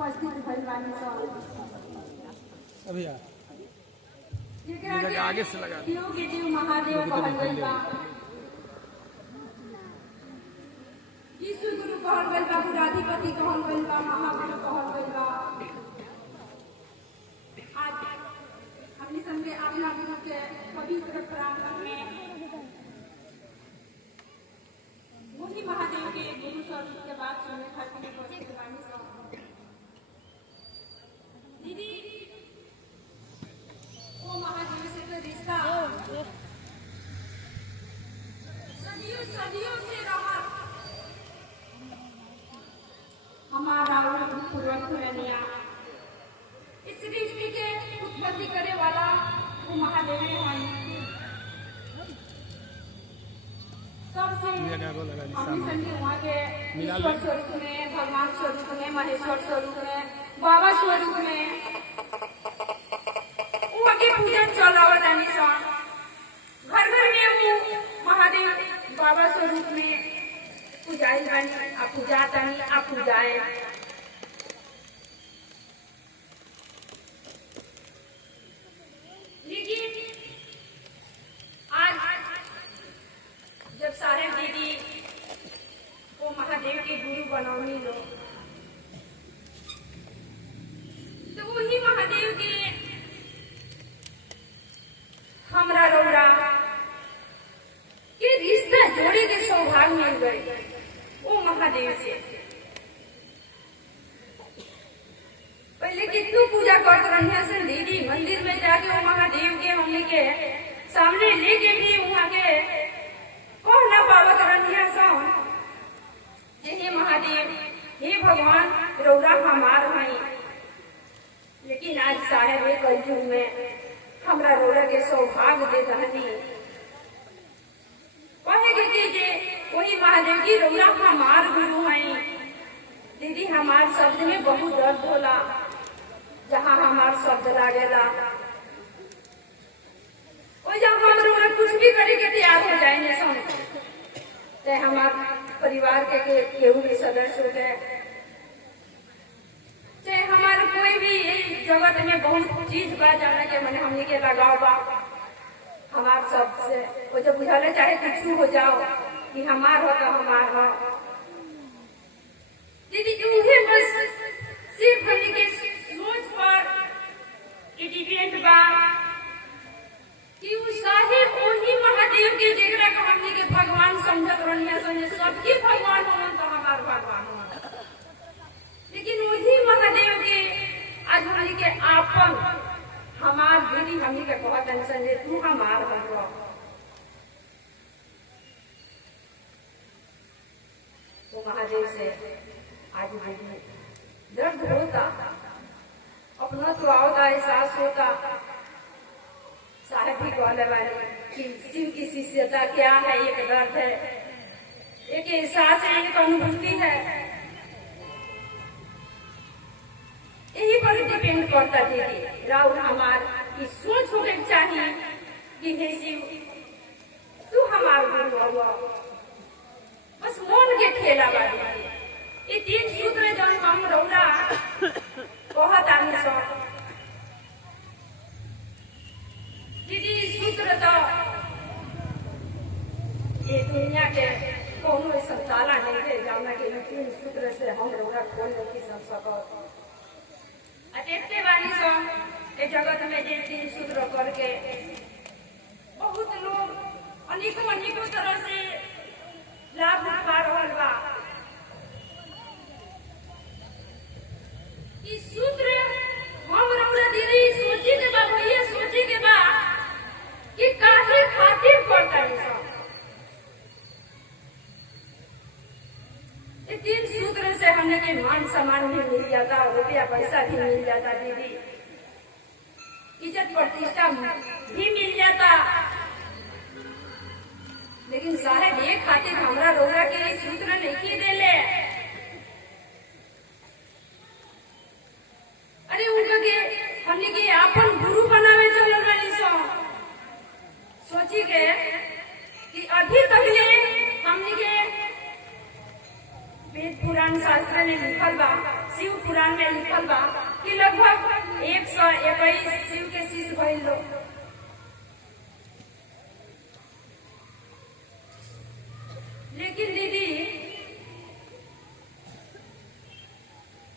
उपस्थित भइल बानी सब। अभी आगे से लगा देव के देव महादेव कहल गइल बा। यीशु गुरु कहल गइल बा, पुराधिपति कहल गइल बा, महाबली कहल गइल बा। आज हमनी संगे अपना गुरु के पवित्र प्रांगण में मुनि महादेव के गुरु स्वरूप के बात सुनने खातिर उपस्थित बानी सब। दीदी वो महादेव से तो रिश्ता सदियों सदियों से रहा। हमारा पूर्वज पुरानिया इस सृष्टि के उत्पत्ति करे वाला वो महादेव हैं। सबसे हमने वहाँ के ईश्वर स्वरूप में, भगवान स्वरूप में, महेश्वर स्वरूप में, बाबा स्वरूप में वहाँ के पूजन चल रहा था। घर घर में वो महादेव बाबा स्वरूप में पूजाई बानी, आप पूजातानी, आप पूजाए। लेकिन आज जब सारे दीदी वो महादेव के गुरु बनौनी लो, तो वही महादेव के हमरा रौरा के रिश्ता जोड़े के सौभाग्य मिल गए वो महादेव से। पहले कितनी पूजा करते रही सन दीदी, मंदिर में जाके वो महादेव के हमने के सामने लेके भी वहाँ के कौन ना पावत रही सन जे हे महादेव, हे भगवान, रौरा हमार हैं। लेकिन आज साहेब कलयुग में हमरा रौरा के सौभाग्य दे रहनी कहेगे कि जे वही महादेव की रौरा हमार गुरु हैं। दीदी हमार शब्द में बहुत दर्द होला, जहाँ हमार शब्द लागेला वो जहाँ हम रौरा कुछ भी करे के तैयार हो जाएंगे सब। चाहे हमार परिवार के केहू भी सदस्य हो गए, चाहे हमारे कोई भी जगत में बहुत चीज बा जाना के मैंने हमने के लगाव बा हमार शब्द से। वो जब बुझाले चाहे कुछ हो जाओ कि हमार हो तो हमार हो। दीदी उन्हें बस सिर्फ हमने के सोच पर डिपेंड बा कि वो साहिब उन्हीं महादेव के जेकरा का हमने के भगवान समझत रहिया समझे सबके भगवान हो तो हमार भगवान हो। लेकिन वही महादेव के आज हमने के आपन हमार दीदी हमने के बहुत टेंशन है, तू हमार हो। तो महादेव से आज दीदी दर्द होता, अपना तो आवता, एहसास होता। साहब भी कहने वाले कि शिव की शिष्यता क्या है, एक दर्द है, एक एहसास है, एक अनुभूति है। यही पर डिपेंड करता दीदी राहुल हमार की सोच होने चाहिए कि हे शिव तू हमार गुरु हुआ। बस मन के खेला बारी ये तीन सूत्र जन हम रौला बहुत आनी सो दीदी सूत्र तो ये दुनिया के कोनो ऐसा ताला नहीं है जाना के तीन सूत्र से हम रौला खोल नहीं सको। देखते बानी सो ए जगत में जे तीन सूत्र करके बहुत लोग अनेकों अनेकों तरह से लाभ उठा रहा बा। इस सूत्र हम रौला दीदी सोची के बा, भैया सोची के बा कि काहे खातिर करता है सब। तीन सूत्र से हमने के मान सम्मान भी मिल जाता, रुपया पैसा भी मिल जाता दीदी, इज्जत प्रतिष्ठा भी मिल जाता। लेकिन साहब ये खातिर हमरा रौरा के लिए सूत्र नहीं देले। अरे उनका के हमने के आपन गुरु बनावे चल रही सोची के कि अभी तक हमने के वेद पुराण शास्त्र में लिखल बा, शिव पुराण में लिखल कई शिव के शिष्य भइल लोग। लेकिन दीदी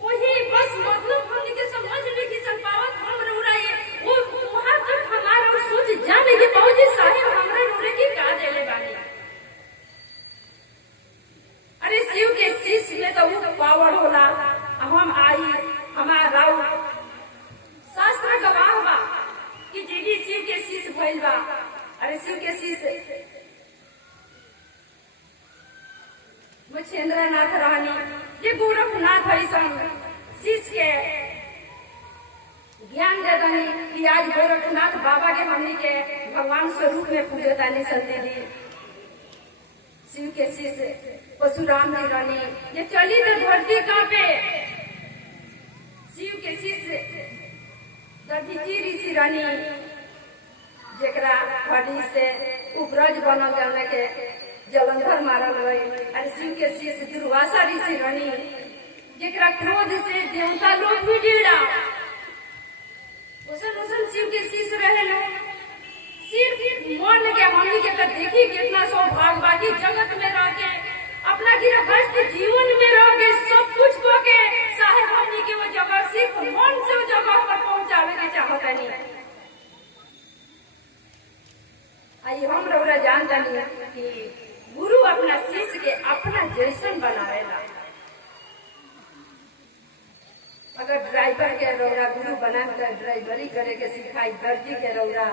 वही बस मतलब हमने के समझ में कि संपावत हम रउरा ये वो वहां तक हमारा और सोच जाने के बावजूद साहिब हमरा रोरे की का देले बानी। अरे शिव के शिष्य में तो वो पावर होला। हम आई हमारा शास्त्र गवाह बा कि दीदी शिव के शिष्य भइल बा। अरे शिव के शिष्य मच्छेंद्रनाथ रानी ये गोरखनाथ ऐसन शिष्य के ज्ञान दे दनी कि आज गोरखनाथ बाबा के हमनी के भगवान स्वरूप में पूजे तानी संते दी। शिव के शिष्य परशुराम जी रानी ये चली तो धरती कांपे। शिव के शिष्य दधीची ऋषि रानी जेकरा हड्डी से उपरज बनल जाने के जलंधर मारल गई। अरे शिव के शिष्य दुर्वासा ऋषि रानी जेकरा क्रोध से देवता लोग भी डेरा। ओसन शिव के शिष्य रहे लोग। सिर्फ मन के हमनी के देखी कितना सौभाग्य बाकी जगत में रह के अपना गृहस्थ जीवन में रह के सब कुछ को के साहेब हमनी के वो जगह सिर्फ मन से वो जगह पर पहुंचावे के चाहता नहीं। आई हम रउरा जानता नहीं कि गुरु अपना शिष्य के अपना जैसन बनावेला। अगर ड्राइवर के रौरा गुरु बना कर ड्राइवरी करे के सिखाई, दर्जी के रौरा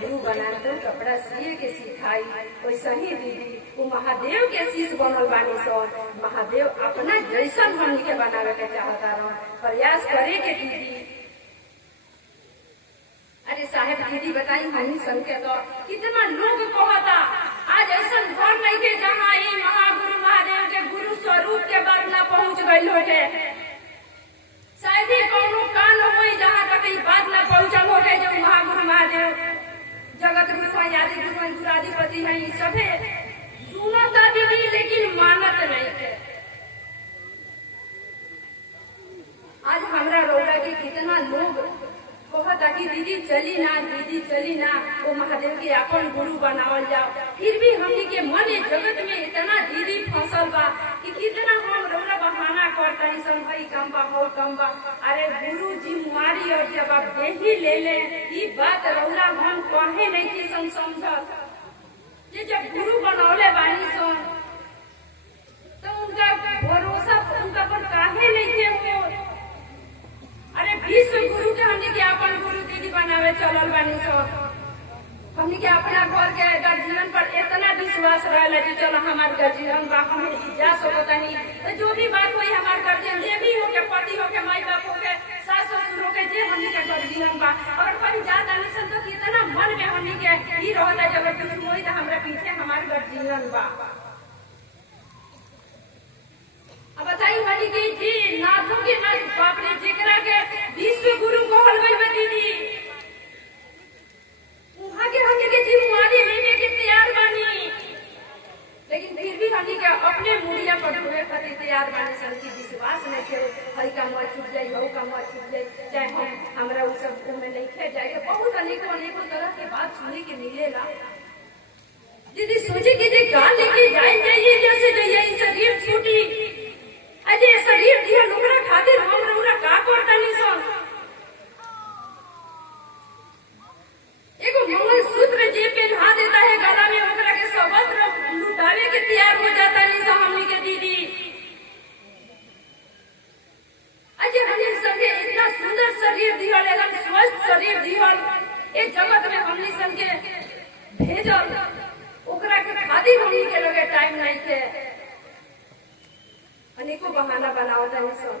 गुरु बना तो कपड़ा सिए के सिखाई, वैसा ही दीदी वो महादेव के शिष्य बनल बानी सो। महादेव अपना जैसन हमनी के बनावे के चाहता रहो, प्रयास करे के दीदी। अरे साहेब दीदी बताई हमनी सन के तो कितना लोग कहता आज ऐसा घर नहीं के जहाँ ये महागुरु महादेव के गुरु स्वरूप के बात न पहुँच गई होगे। शायद ही कौनो कान हो जहाँ तक ये बात न पहुँचल हो गए जो महागुरु महादेव जगत गुरु आदि गुरु गुराधिपति है सभे सुनता दीदी लेकिन मानत नहीं है। आज हमरा रौरा के कितना लोग कहता कि दीदी चली ना वो महादेव के अपन गुरु बनावल जाओ। फिर भी हमनी के मन जगत में इतना दीदी फसल बा कि कितना हम रौरा बहाना करता ही सन भाई कम बा हो कम बा। अरे गुरु जिम्मेवारी और जवाबदेही ले ले ये बात रौरा हम कहे नहीं कि सन समझत ये जब गुरु बनौले बानी सन तो उनका भरोसा उनका पर काहे नहीं थे हो। अरे विश्व गुरु के हमने के अपन गुरु दीदी बनावे चलल बानी सब। हमने के अपना घर के गर्जियन पर इतना विश्वास रहला कि चलो हमार गर्जियन बा हम जा सकता नहीं तो जो भी बात हुई हमार गर्जियन जे भी हो के पति हो के माई बाप हो के सास ससुर हो के जे हमने के गर्जियन बा। अगर कहीं जाता नहीं सन तो कितना मन में हमने के ही रहता जब कुछ होई तो हमरा पीछे हमार गर्जियन बा। अब बताई हनी के जी नाथों के नाथ बाप रे जेकरा के विश्व गुरु कहल गई बा दीदी वहां के हनी के जिम्मेवारी लेने के तैयार बानी। लेकिन फिर भी हनी के अपने मुड़िया पर हुए खातिर तैयार बानी सन की विश्वास नहीं थे हई का मत छूट जाई हो का मत छूट जाई चाहे हम हमरा उ सब में नहीं खे जाए। बहुत अनेकों तरह के बात सुने के मिलेला। दीदी सोचे कि जे गाल लेके जाइए जैसे जाइए शरीर छूटी अजय शरीर दिया लोकरा खातिर हम रउरा का करता नहीं सन। एगो मंगल सूत्र जे पहना देता है गला में ओकरा के सर्वत्र लुटावे के तैयार हो जाता नहीं सन हमनी के दीदी। अजय हमनी संगे इतना सुंदर शरीर दिहल एकदम स्वस्थ शरीर दिहल एक जगत में हमनी सन के भेजल ओकरा के खातिर हमनी के लगे टाइम नहीं थे अनेकों बहाना बनाओ था सन।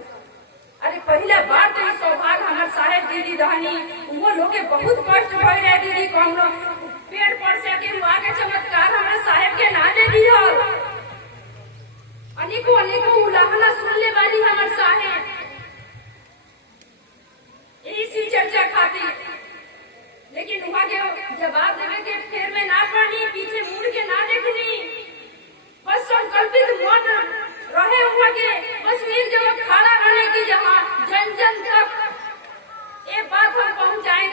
अरे पहला बार तो सौभाग्य हमारे साहेब दीदी रहनी वो लोग के बहुत कष्ट भय रहे दीदी को हम लोग पेड़ पर से के आगे चमत्कार हमारे साहेब के ना दे दिया। अनेकों उलाहना सुनने वाली हमारे साहेब इसी चर्चा खातिर। लेकिन वहाँ के जवाब देवे के फेर में ना पड़नी पीछे मुड़ के ना देखनी बस संकल्पित मन रहे हुआ के बस एक जगह खड़ा रहने की जहाँ जन जन तक ये बात हम पहुँचाए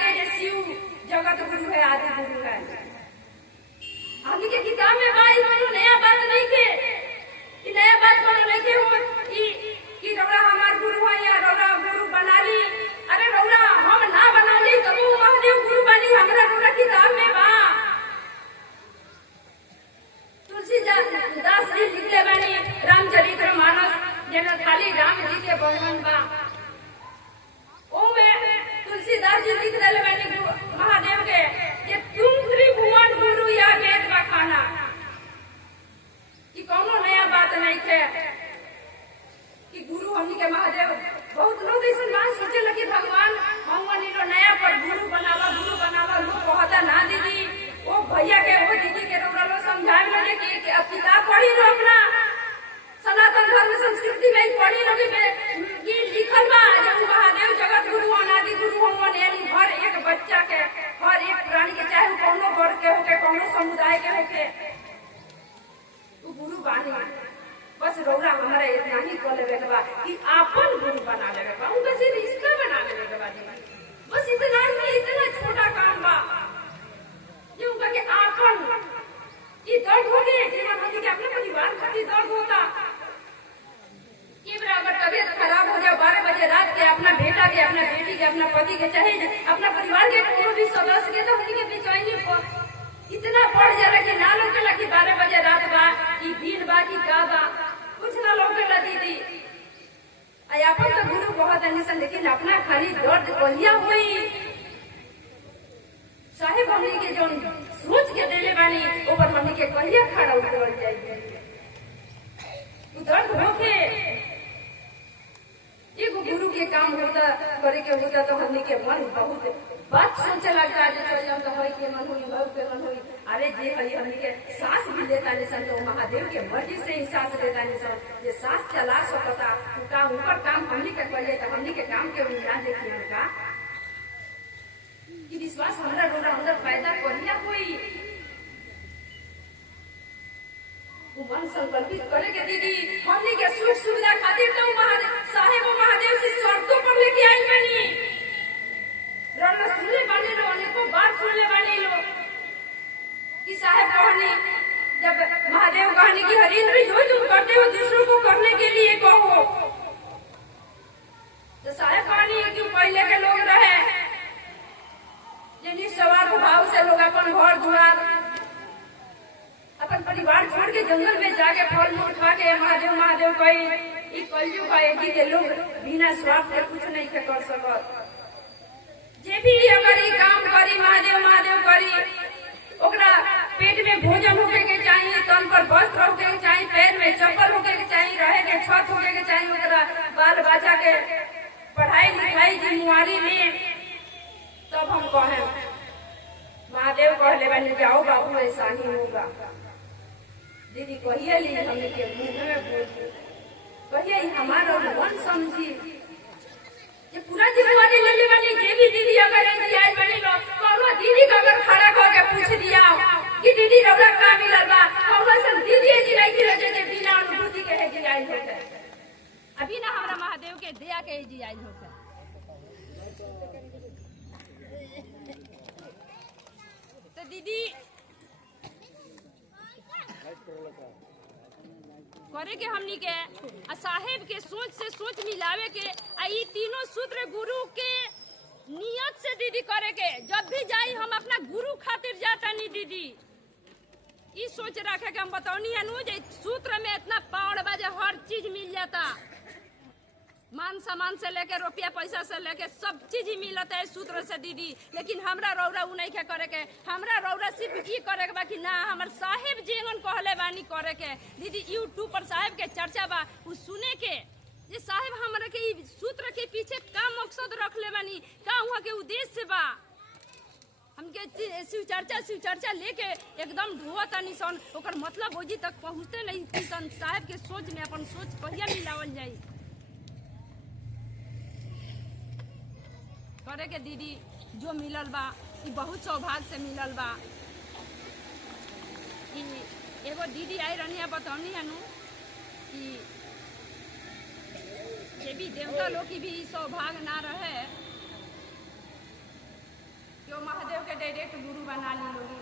हमारा इतना ही कर लेवे के बा कि आपन गुरु बना लेवे के बा, उनका से रिश्ता बना लेवे के बा दीदी। बस इतना ही, इतना छोटा काम बा ये उनका के आपन ये दर्द हो गए जीवन होती के अपने परिवार खातिर दर्द होता कि अगर तबीयत खराब हो जाए 12 बजे रात के अपना बेटा के, अपना बेटी के, अपना पति के, चाहे अपना परिवार के कोनो भी सदस्य के, तो उनके बेचैनी इतना बढ़ जाला कि ना लौकेला कि 12 बजे रात बा कि दिन बा कि का बा, कुछ ना लौकेला दीदी। अपन तो गुरु बहुत अनिसन, लेकिन अपना खाली दर्द कहिया हुई साहेब हमनी के जो सोच के देले बानी ऊपर हमनी के कहिया खड़ा उतर जाए दर्द होके एगो गुरु के काम होता करे के होता तो हमनी के मन बहुत बात सोचे लगता है चल जाओ तो के मन हुई भव के मन हुई। अरे जे हई हमनी के सांस भी लेता निसन तो महादेव के मर्जी से ही सांस लेता निसन, जे सांस चला सकता का ऊपर काम हमनी के करिए तो हमनी के काम के विज्ञान देखिए उनका कि विश्वास हमरा रोना अंदर पैदा करिया कोई मन संकल्पित करे के दीदी। हमनी के सुख सुविधा खातिर तो साहेब महादेव से शर्तों पर लेके आई बनी रोना सुनले वाले लोग अनेकों बार सुनले वाले लोग कि साहेब कहनी जब महादेव कहनी कि हरिंद्र जो तुम करते हो दूसरों को करने के लिए कहो, तो साहेब कहनी कि पहले के लोग रहे जिन्हें निस्वार्थ भाव से लोग अपन घर दुआर अपन परिवार छोड़ के जंगल में जाके फल मूल खा के महादेव महादेव कही कलयुग है के लोग बिना स्वार्थ के कुछ नहीं के कर सकत। जे भी अगर ये काम करी महादेव महादेव करी ओकरा पेट में भोजन होके के चाहिए, तन पर वस्त्र होके के चाहिए, पैर में चप्पल होके के चाहिए, रहे के छत होके के चाहिए, ओकरा बाल बच्चा के पढ़ाई लिखाई जिम्मेवारी में। तब हम कहे महादेव कहले बने जाओ बाबू ऐसा ही होगा दीदी। कहिए ली हमने के मुंह में बोल कहिए हमारा मन समझी ये पूरा जिम्मेवारी ले ले बनी के भी दीदी अगर आई बनी लो कौनो दीदी का अगर खड़ा करके पूछ दिया कि दीदी रौला का मिलल बा कौनो सब दीदी जी नहीं की रजे के बिना अनुभूति के है जी आई होता अभी ना हमरा महादेव के दया के जी आई होता। तो दीदी करे के हमनी के साहेब के सोच से सोच मिलावे के ई तीनों सूत्र गुरु के नियत से दीदी करे के जब भी जाई हम अपना गुरु खातिर जाता नहीं दीदी ई सोच रखे के हम बताओनी अनुज सूत्र में इतना पावर बाजे हर चीज मिल जाता, मान सामान से लेके रुपया पैसा से लेके सब चीज ही मिलता है सूत्र से दीदी। लेकिन हमरा रौरा उ नहीं करे के, हमरा रौरा सिर्फ की करे के बाकी ना हमर साहेब जेंगन कहले बानी करे के दीदी। यूट्यूब पर साहेब के चर्चा बा उ सुने के ये साहेब हमरा के सूत्र के पीछे का मकसद रख ले बानी का हुआ के उद्देश्य बा हमके शिव चर्चा लेके एकदम ढोता निसन ओकर मतलब ओजी तक पहुँचते नहीं किसन साहेब के सोच में अपन सोच कहिया मिलावल जाई करे के दीदी। जो मिलल बा ई बहुत सौभाग्य से मिलल बा। एगो दीदी आई रनिया बतौनी हनु कि ये भी देवता लोग की भी सौभाग्य ना रहे कि वो महादेव के डायरेक्ट गुरु बना ली लोगी,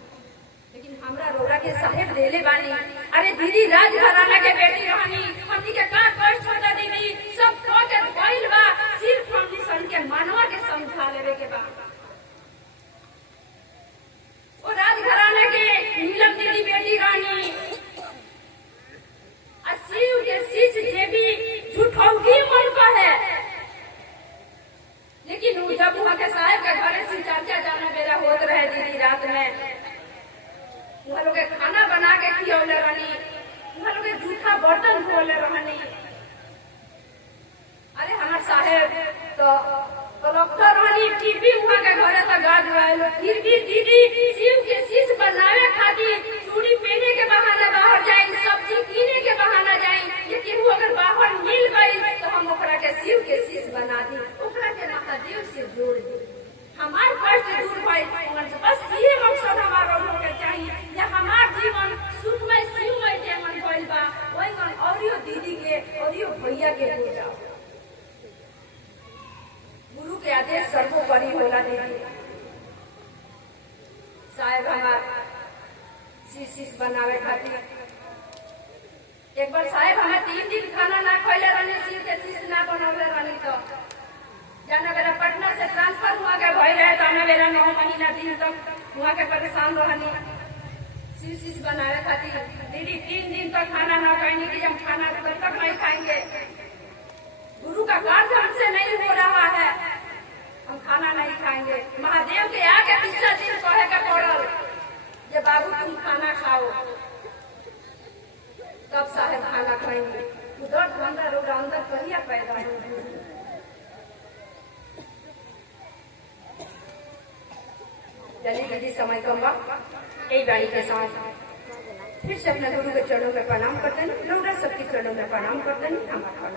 लेकिन हमरा रोरा के साहेब देले बानी। अरे दीदी राजघराना के बेटी रहनी हमनी के का कष्ट होता दीदी सब खो के भइल बा, सिर्फ हमनी सन के मनवा के समझा लेवे के बा। ओ राजघराना के नीलम दीदी बेटी रहनी शिव के शिष्य जे भी झूठौकी मन का है, लेकिन जब वहाँ के साहेब के घरे शिव चर्चा जाना मेरा होत रहे दीदी रात में वहाँ लोग खाना बना के खियौले रहनी, वहाँ लोग जूठा बर्तन धोले रहनी। अरे हमार साहेब तो कलेक्टर रहनी फिर भी वहाँ के घरे तो गाज रहे, फिर भी दीदी शिव के शिष्य बनावे खातिर चूड़ी पहने के बहाना बाहर जाए, सब्जी कीने के बहाना जाए, लेकिन वो अगर बाहर मिल गई तो हम ओकरा के शिव के शिष्य बना दी, ओकरा के महादेव से जोड़ दी, हमार कष्ट दूर भाई। बस ये मकसद हमारा होना चाहिए या हमार जीवन सुखमय शिवमय जीवन भइल बा। वही दीदी के और भैया के पूजा। गुरु के आदेश सर्वोपरि होला दीदी। साहेब हमार शीश बनावे खातिर एक बार साहेब हमें 3 दिन खाना ना खोले रहने, शिव के शीश ना बनौले रहनी। तो जाना मेरा पटना से ट्रांसफर हुआ के भय रहे तो मेरा 9 महीना दिन तक हुआ के परेशान रहनी शीश बनावे खातिर। दीदी 3 दिन तक खाना ना खाएंगे कि हम खाना तब तक नहीं खाएंगे। गुरु का कार्य हमसे नहीं हो रहा है, हम खाना नहीं खाएंगे। महादेव के आगे पिछला दिन कहे का पड़ल ये बाबू तुम खाना खाओ, तब साहेब खाना खाएंगे। दर्द अंदर होगा, अंदर कहिया पैदा होगी। चलिए दीदी समय कम बा, यही बाड़ी के साथ फिर से अपने गुरु के चरणों में प्रणाम करते हैं। लोग सबके चरणों में प्रणाम करते हैं। हमारा